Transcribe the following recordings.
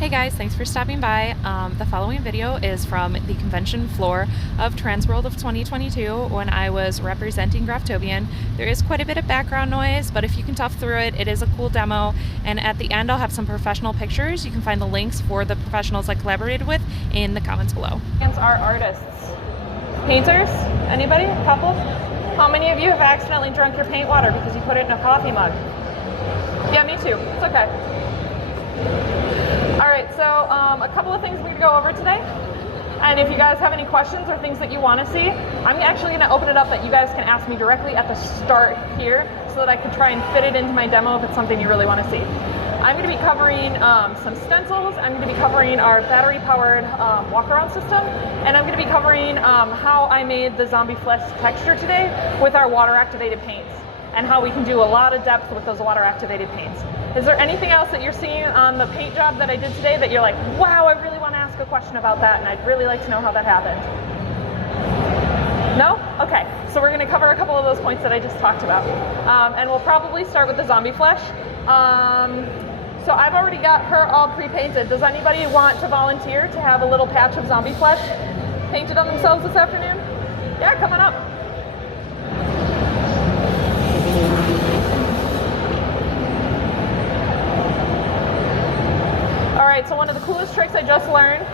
Hey guys, thanks for stopping by. The following video is from the convention floor of Transworld of 2022 when I was representing Graftobian. There is quite a bit of background noise, but if you can tough through it, it is a cool demo. And at the end, I'll have some professional pictures. You can find the links for the professionals I collaborated with in the comments below. Are artists. Painters? Anybody? A couple? How many of you have accidentally drunk your paint water because you put it in a coffee mug? Yeah, me too. It's okay. Alright, so a couple of things we're going to go over today. And if you guys have any questions or things that you want to see, I'm actually going to open it up that you guys can ask me directly at the start here so that I can try and fit it into my demo if it's something you really want to see. I'm going to be covering some stencils, I'm going to be covering our battery-powered walk-around system, and I'm going to be covering how I made the zombie flesh texture today with our water-activated paints, and how we can do a lot of depth with those water-activated paints. Is there anything else that you're seeing on the paint job that I did today that you're like, wow, I really want to ask a question about that, and I'd really like to know how that happened? No? Okay, so we're going to cover a couple of those points that I just talked about. And we'll probably start with the zombie flesh. So I've already got her all pre-painted. Does anybody want to volunteer to have a little patch of zombie flesh painted on themselves this afternoon? Yeah, come on up. Alright, so one of the coolest tricks I just learned,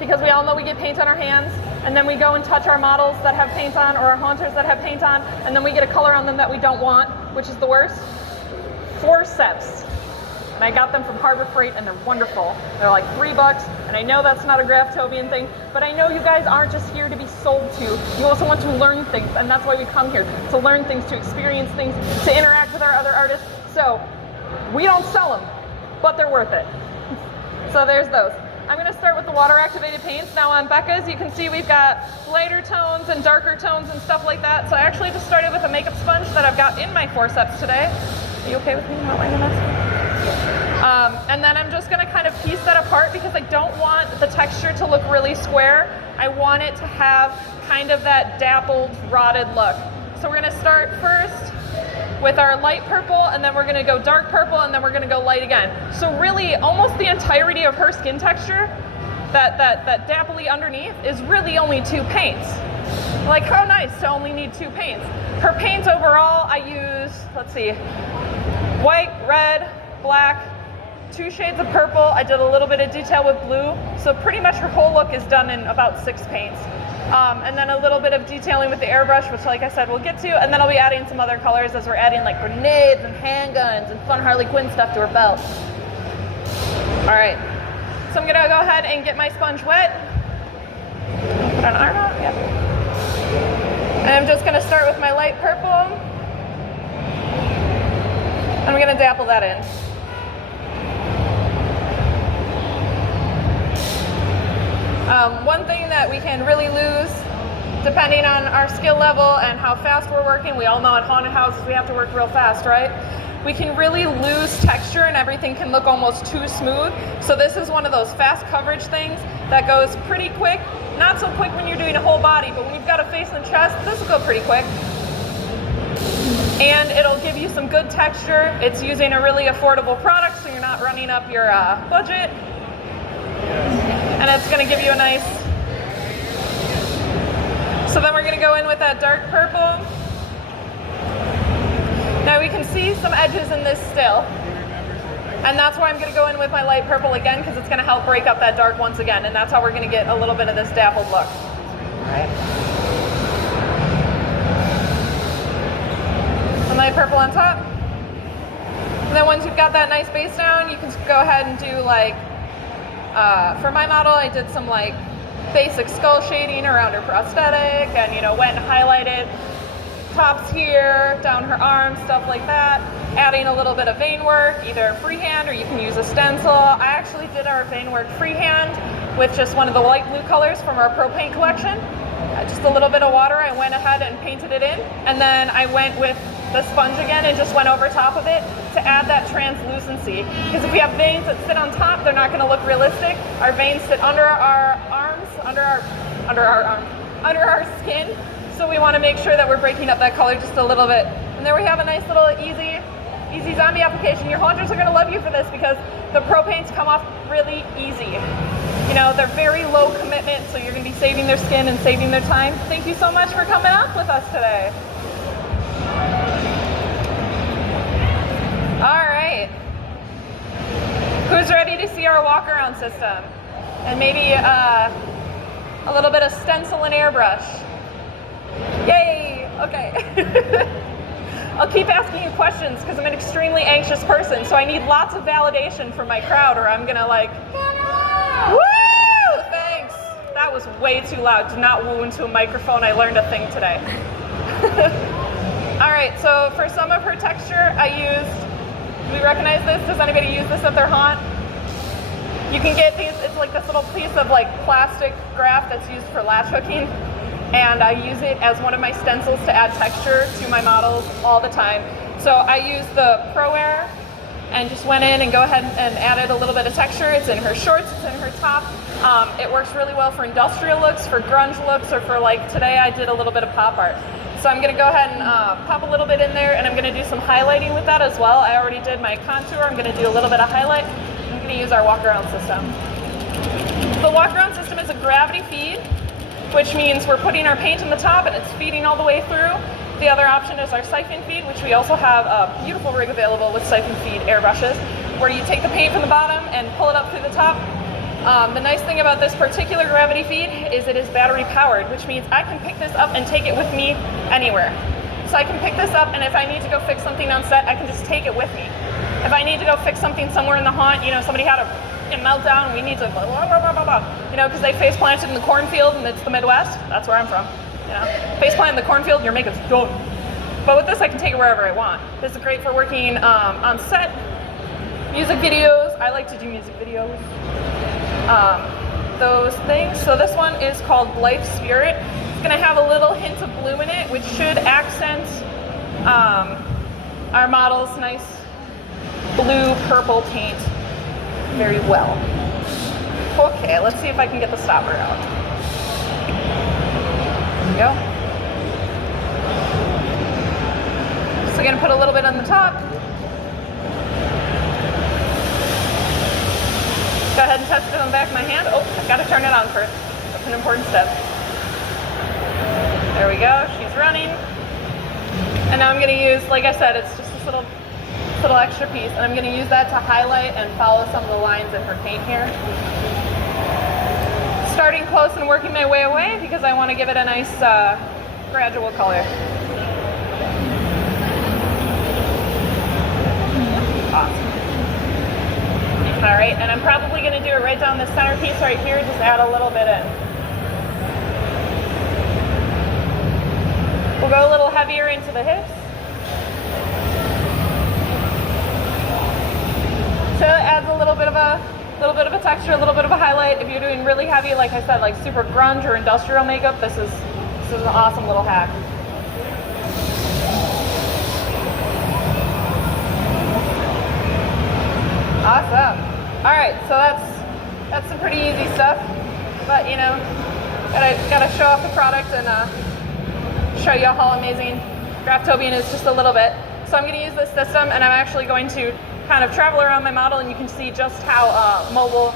because we all know we get paint on our hands, and then we go and touch our models that have paint on, or our haunters that have paint on, and then we get a color on them that we don't want, which is the worst. Forceps. And I got them from Harbor Freight, and they're wonderful. They're like $3, and I know that's not a Graftobian thing, but I know you guys aren't just here to be sold to. You also want to learn things, and that's why we come here, to learn things, to experience things, to interact with our other artists. So, we don't sell them, but they're worth it. So there's those. I'm going to start with the water-activated paints. Now on Becca's, you can see we've got lighter tones and darker tones and stuff like that. So I actually just started with a makeup sponge that I've got in my forceps today. Are you okay with me not wearing this? And then I'm just going to kind of piece that apart because I don't want the texture to look really square. I want it to have kind of that dappled, rotted look. So we're going to start first with our light purple, and then we're going to go dark purple, and then we're going to go light again. So really, almost the entirety of her skin texture, that dapply underneath, is really only 2 paints. Like, how nice to only need 2 paints. Her paints overall, I use, let's see, white, red, black, 2 shades of purple. I did a little bit of detail with blue. So pretty much her whole look is done in about 6 paints. And then a little bit of detailing with the airbrush, which like I said, we'll get to. And then I'll be adding some other colors as we're adding like grenades and handguns and fun Harley Quinn stuff to her belt. All right, so I'm gonna go ahead and get my sponge wet. Put on arm out, yeah. And I'm just gonna start with my light purple. I'm gonna dapple that in. One thing that we can really lose, depending on our skill level and how fast we're working, we all know at haunted houses we have to work real fast, right? We can really lose texture and everything can look almost too smooth. So this is one of those fast coverage things that goes pretty quick. Not so quick when you're doing a whole body, but when you've got a face and chest, this will go pretty quick. And it'll give you some good texture. It's using a really affordable product, so you're not running up your budget. And it's going to give you a nice... So then we're going to go in with that dark purple. Now we can see some edges in this still. And that's why I'm going to go in with my light purple again, because it's going to help break up that dark once again. And that's how we're going to get a little bit of this dappled look. All right. And light purple on top. And then once you've got that nice base down, you can go ahead and do like... for my model, I did some like basic skull shading around her prosthetic, and went and highlighted tops here, down her arms, stuff like that. Adding a little bit of vein work, either freehand or you can use a stencil. I actually did our vein work freehand with just one of the light blue colors from our Pro Paint collection. Just a little bit of water, I went ahead and painted it in, and then I went with the sponge again and just went over top of it to add that translucency. Because if we have veins that sit on top, they're not going to look realistic. Our veins sit under our arms, under our skin. So we want to make sure that we're breaking up that color just a little bit. And there we have a nice little easy Easy zombie application. Your haunters are going to love you for this because the pro paints come off really easy. You know, they're very low commitment, so you're going to be saving their skin and saving their time. Thank you so much for coming up with us today. All right. Who's ready to see our walk around system? And maybe a little bit of stencil and airbrush. Yay! Okay. I'll keep asking you questions because I'm an extremely anxious person, so I need lots of validation from my crowd or I'm gonna like, woo! Thanks! That was way too loud. Do not woo into a microphone. I learned a thing today. All right, so for some of her texture, I used, do we recognize this? Does anybody use this at their haunt? You can get these, it's like this little piece of like plastic graft that's used for latch hooking. And I use it as one of my stencils to add texture to my models all the time. So I use the Pro Air and just went in and go ahead and added a little bit of texture. It's in her shorts, it's in her top. It works really well for industrial looks, for grunge looks, or for like today I did a little bit of pop art. So I'm gonna go ahead and pop a little bit in there and I'm gonna do some highlighting with that as well. I already did my contour, I'm gonna do a little bit of highlight. I'm gonna use our walk around system. The walk around system is a gravity feed, which means we're putting our paint in the top and it's feeding all the way through. The other option is our siphon feed, which we also have a beautiful rig available with siphon feed airbrushes, where you take the paint from the bottom and pull it up through the top. The nice thing about this particular gravity feed is it is battery powered, which means I can pick this up and take it with me anywhere. So I can pick this up and if I need to go fix something on set, I can just take it with me. If I need to go fix something somewhere in the haunt, you know, somebody had a meltdown, we need to blah, blah, blah, blah, blah, you know, because they face planted in the cornfield and it's the Midwest. That's where I'm from. You know, face plant in the cornfield, your makeup's done. But with this, I can take it wherever I want. This is great for working on set, music videos. I like to do music videos. Those things. So this one is called Life Spirit. It's going to have a little hint of blue in it, which should accent our model's nice blue purple paint very well. Okay, let's see if I can get the stopper out. There we go. So I'm gonna put a little bit on the top. Go ahead and test it on the back of my hand. Oh, I've got to turn it on first. That's an important step. There we go, she's running. And now I'm gonna use, like I said, it's just this little extra piece, and I'm going to use that to highlight and follow some of the lines in her paint here. Starting close and working my way away because I want to give it a nice gradual color. Awesome. All right, and I'm probably going to do it right down this center piece right here, just add a little bit in. We'll go a little heavier into the hips. So it adds a little bit of a texture, a little bit of a highlight. If you're doing really heavy, like I said, like super grunge or industrial makeup, this is an awesome little hack. Awesome. All right, so that's some pretty easy stuff, but you know, gotta show off the product and show you how amazing graftobian is just a little bit. So I'm going to use this system, and I'm actually going to kind of travel around my model, and you can see just how mobile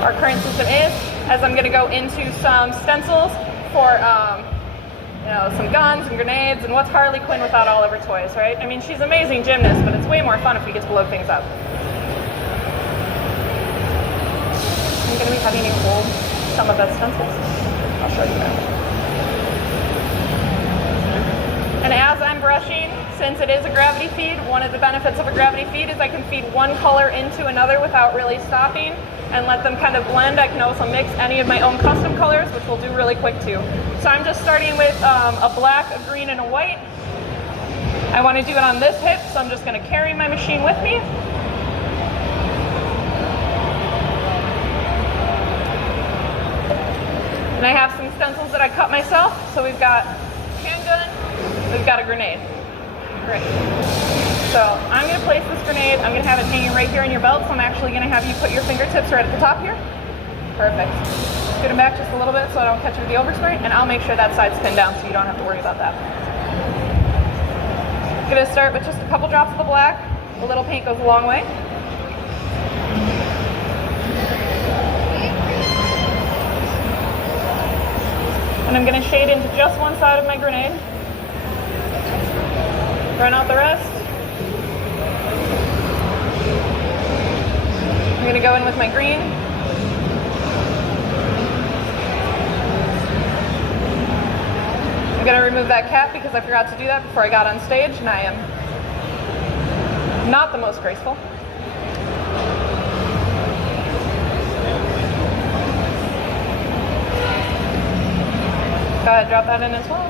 our current system is, as I'm going to go into some stencils for you know, some guns and grenades, and what's Harley Quinn without all of her toys, right? I mean, she's an amazing gymnast, but it's way more fun if we get to blow things up. I'm going to be having you hold some of the stencils. I'll show you that. And as I'm brushing, since it is a gravity feed, one of the benefits of a gravity feed is I can feed one color into another without really stopping and let them kind of blend. I can also mix any of my own custom colors, which we'll do really quick too. So I'm just starting with a black, a green, and a white. I want to do it on this hip, so I'm just going to carry my machine with me. And I have some stencils that I cut myself. So we've got handgun, we've got a grenade. Great. So I'm going to place this grenade, I'm going to have it hanging right here in your belt, so I'm actually going to have you put your fingertips right at the top here. Perfect. Scoot them back just a little bit so I don't catch you with the overspray, and I'll make sure that side's pinned down so you don't have to worry about that. I'm gonna start with just a couple drops of the black. A little paint goes a long way. And I'm gonna shade into just one side of my grenade. Run out the rest. I'm gonna go in with my green. I'm gonna remove that cap because I forgot to do that before I got on stage, and I am not the most graceful. Go ahead, drop that in as well.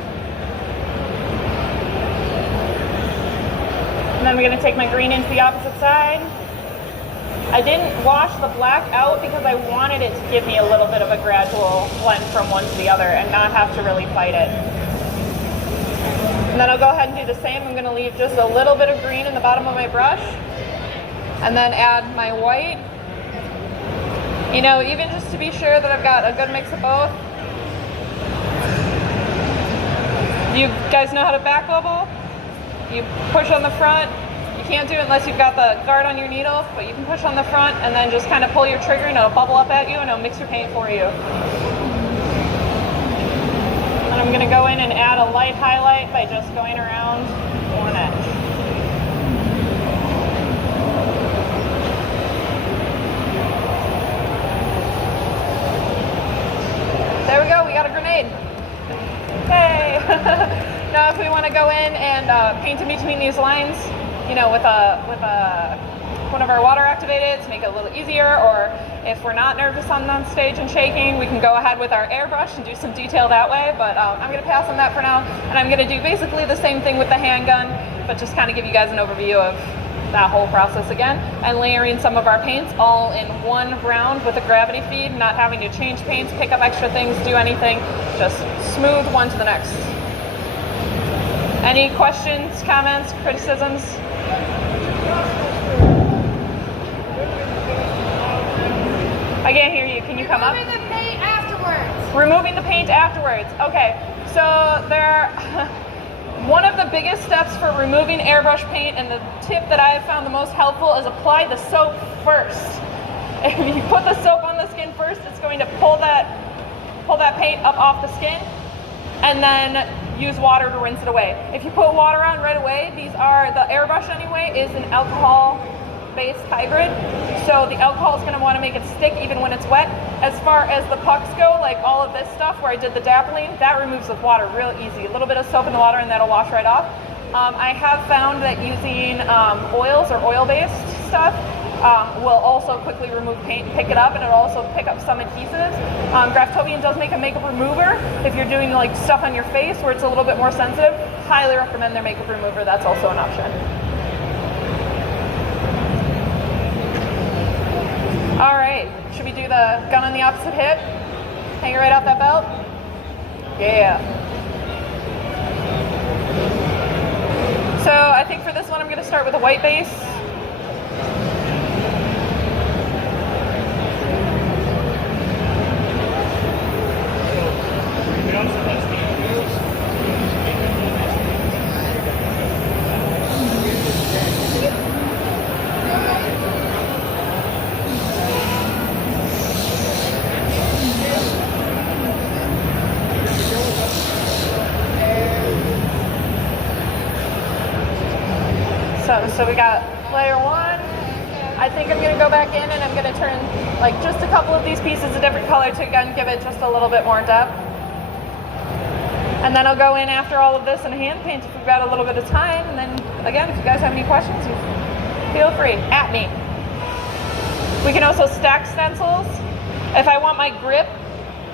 And then we're gonna take my green into the opposite side. I didn't wash the black out because I wanted it to give me a little bit of a gradual blend from one to the other and not have to really fight it. And then I'll go ahead and do the same. I'm gonna leave just a little bit of green in the bottom of my brush and then add my white. You know, even just to be sure that I've got a good mix of both. You guys know how to back bubble? You push on the front. You can't do it unless you've got the guard on your needle, but you can push on the front and then just kind of pull your trigger and it'll bubble up at you and it'll mix your paint for you. And I'm gonna go in and add a light highlight by just going around one edge. There we go, we got a grenade. Hey! Now if we want to go in and paint in between these lines, you know, with one of our water activated to make it a little easier, or if we're not nervous on stage and shaking, we can go ahead with our airbrush and do some detail that way, but I'm going to pass on that for now, and I'm going to do basically the same thing with the handgun, but just kind of give you guys an overview of that whole process again, and layering some of our paints all in one round with a gravity feed, not having to change paints, pick up extra things, do anything, just smooth one to the next. Any questions, comments, criticisms? I can't hear you. Can you come up? Removing the paint afterwards. Removing the paint afterwards. Okay, so one of the biggest steps for removing airbrush paint, and the tip that I have found the most helpful, is apply the soap first. If you put the soap on the skin first, it's going to pull that paint up off the skin, and then use water to rinse it away. If you put water on right away, the airbrush anyway is an alcohol-based hybrid, so the alcohol is going to want to make it stick even when it's wet. As far as the pucks go, like all of this stuff where I did the dappling, that removes with water real easy. A little bit of soap in the water and that'll wash right off. I have found that using oils or oil-based stuff will also quickly remove paint and pick it up, and it'll also pick up some adhesives. Graftobian does make a makeup remover if you're doing like stuff on your face where it's a little bit more sensitive. Highly recommend their makeup remover. That's also an option. All right, should we do the gun on the opposite hip? Hang it right off that belt? Yeah. So I think for this one I'm going to start with a white base. So we got layer one. I think I'm going to go back in and I'm going to turn like just a couple of these pieces a different color to again give it just a little bit more depth. And then I'll go in after all of this and hand paint if we've got a little bit of time. And then again, if you guys have any questions, feel free, at me. We can also stack stencils. If I want my grip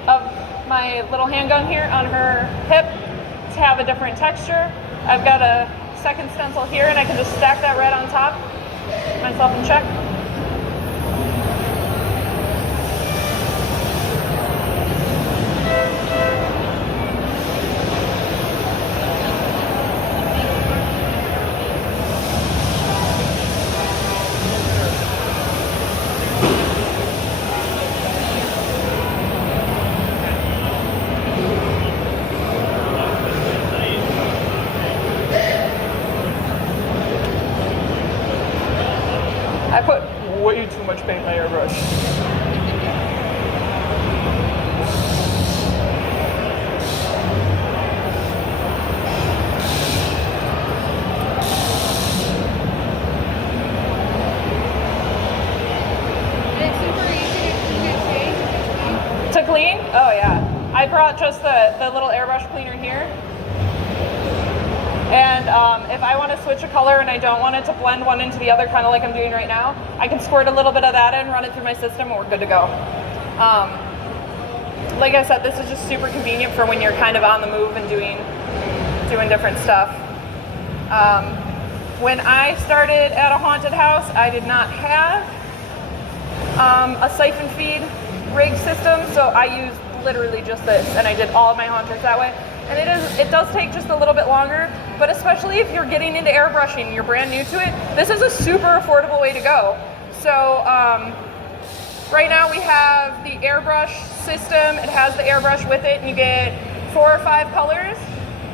of my little handgun here on her hip to have a different texture, I've got a second stencil here and I can just stack that red on top, myself in check. my airbrush. It's super easy to clean. To clean? Oh yeah. I brought just the little airbrush cleaner here. And if I want to switch a color and I don't want it to blend one into the other, kind of like I'm doing right now, I can squirt a little bit of that in, run it through my system, and we're good to go. Like I said, this is just super convenient for when you're kind of on the move and doing different stuff. When I started at a haunted house, I did not have a siphon feed rig system, so I used literally just this, and I did all of my haunters that way. And it does take just a little bit longer, but especially if you're getting into airbrushing and you're brand new to it, this is a super affordable way to go. So right now we have the airbrush system. It has the airbrush with it, and you get 4 or 5 colors,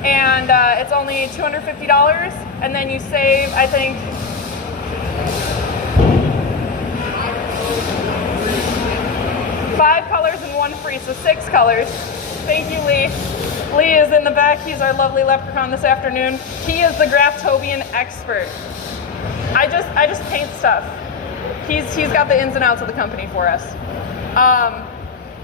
and it's only $250, and then you save, I think, 5 colors and 1 free, so 6 colors. Thank you, Lee. Lee is in the back. He's our lovely leprechaun this afternoon. He is the graftobian expert. I just paint stuff. He's got the ins and outs of the company for us.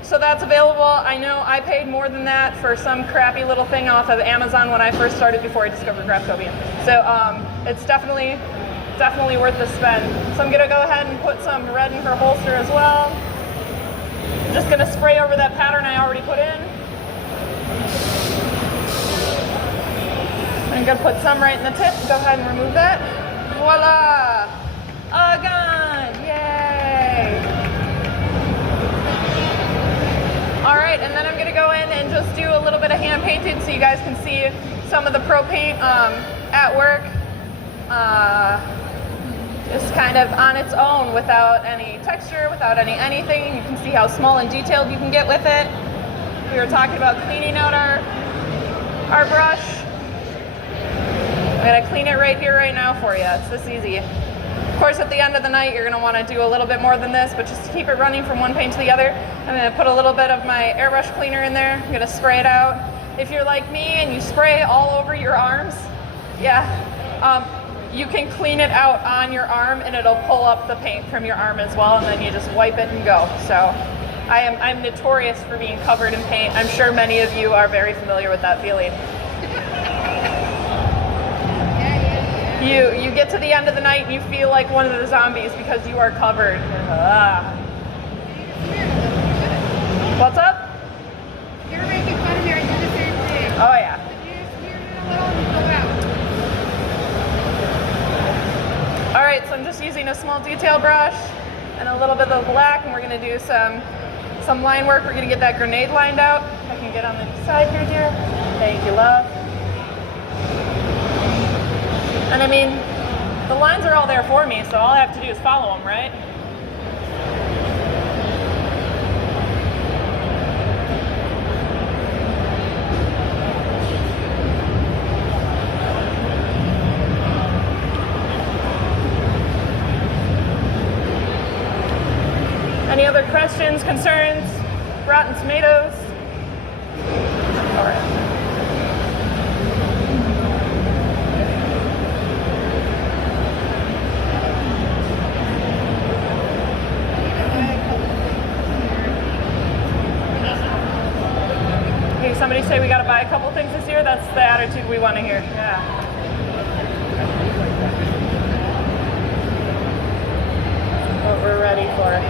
So that's available. I know I paid more than that for some crappy little thing off of Amazon when I first started before I discovered graftobian. So it's definitely worth the spend. So I'm gonna go ahead and put some red in her holster as well. I'm just gonna spray over that pattern I already put in. I'm gonna put some right in the tip. Go ahead and remove that. Voila! A gun! Yay! All right, and then I'm gonna go in and just do a little bit of hand painting so you guys can see some of the pro paint at work. Just kind of on its own without any texture, without anything. You can see how small and detailed you can get with it. We were talking about cleaning out our brush. I'm gonna clean it right here, right now for you. It's this easy. Of course, at the end of the night, you're gonna wanna do a little bit more than this, but just to keep it running from one paint to the other, I'm gonna put a little bit of my airbrush cleaner in there. I'm gonna spray it out. If you're like me and you spray all over your arms, yeah, you can clean it out on your arm and it'll pull up the paint from your arm as well, and then you just wipe it and go. So I'm notorious for being covered in paint. I'm sure many of you are very familiar with that feeling. You get to the end of the night and you feel like one of the zombies because you are covered. What's up? You're making fun of me. I do the same thing. Oh yeah. All right, so I'm just using a small detail brush and a little bit of black, and we're gonna do some line work. We're gonna get that grenade lined out. If I can get on the side here, dear. Thank you, love. And I mean, the lines are all there for me, so all I have to do is follow them, right? Any other questions, concerns? Rotten tomatoes? All right. Okay, somebody say we gotta buy a couple things this year? That's the attitude we want to hear. Yeah. What we're ready for.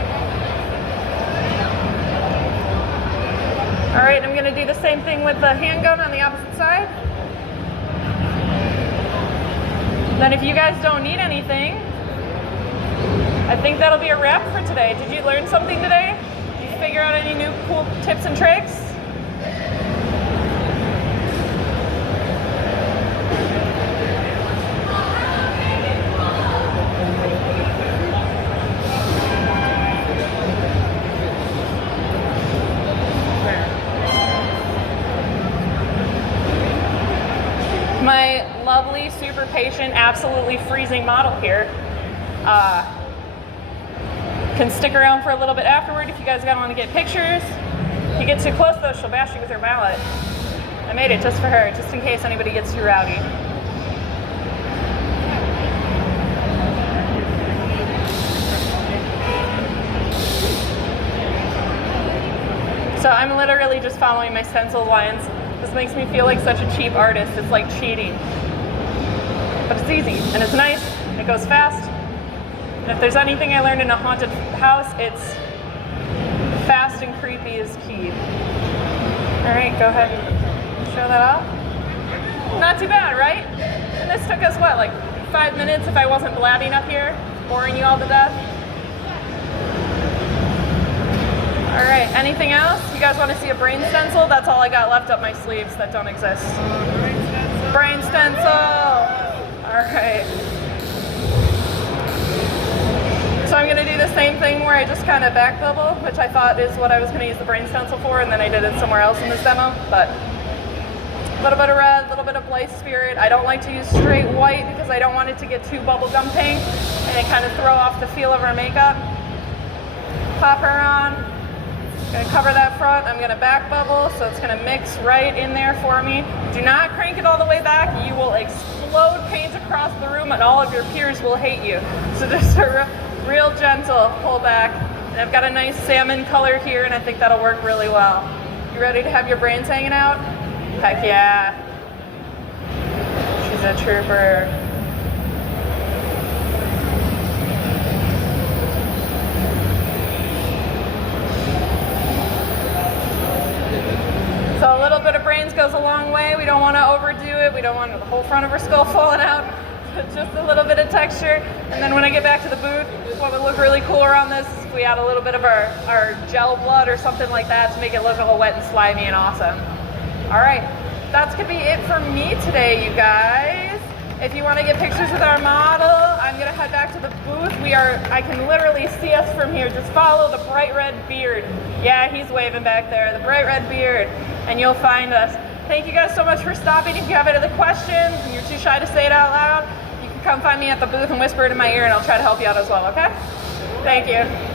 All right, I'm gonna do the same thing with the handgun on the opposite side. Then if you guys don't need anything, I think that'll be a wrap for today. Did you learn something today? Did you figure out any new cool tips and tricks? My lovely, super patient, absolutely freezing model here Can stick around for a little bit afterward if you guys want to get pictures. If you get too close though, she'll bash you with her mallet. I made it just for her, just in case anybody gets too rowdy. So I'm literally just following my stencil lines. This makes me feel like such a cheap artist. It's like cheating. But it's easy, and it's nice, and it goes fast. And if there's anything I learned in a haunted house, it's fast and creepy is key. All right, go ahead and show that off. Not too bad, right? And this took us, what, like 5 minutes if I wasn't blabbing up here, boring you all to death? All right, anything else? You guys want to see a brain stencil? That's all I got left up my sleeves that don't exist. Brain stencil! All right. So I'm going to do the same thing where I just kind of back bubble, which I thought is what I was going to use the brain stencil for, and then I did it somewhere else in this demo. But a little bit of red, a little bit of Blythe Spirit. I don't like to use straight white because I don't want it to get too bubblegum pink and it kind of throw off the feel of our makeup. Pop her on. Gonna cover that front. I'm gonna back bubble, so it's gonna mix right in there for me. Do not crank it all the way back. You will explode paint across the room and all of your peers will hate you. So just a real gentle pull back. And I've got a nice salmon color here and I think that'll work really well. You ready to have your brains hanging out? Heck yeah. She's a trooper. So a little bit of brains goes a long way. We don't want to overdo it. We don't want the whole front of her skull falling out. Just a little bit of texture. And then when I get back to the boot, what would look really cool around this is if we add a little bit of our gel blood or something like that to make it look all wet and slimy and awesome. All right, that's gonna be it for me today, you guys. If you want to get pictures with our model, I'm gonna head back to the booth. I can literally see us from here. Just follow the bright red beard. Yeah, he's waving back there, the bright red beard, and you'll find us. Thank you guys so much for stopping. If you have any other questions and you're too shy to say it out loud, you can come find me at the booth and whisper it in my ear and I'll try to help you out as well, okay? Thank you.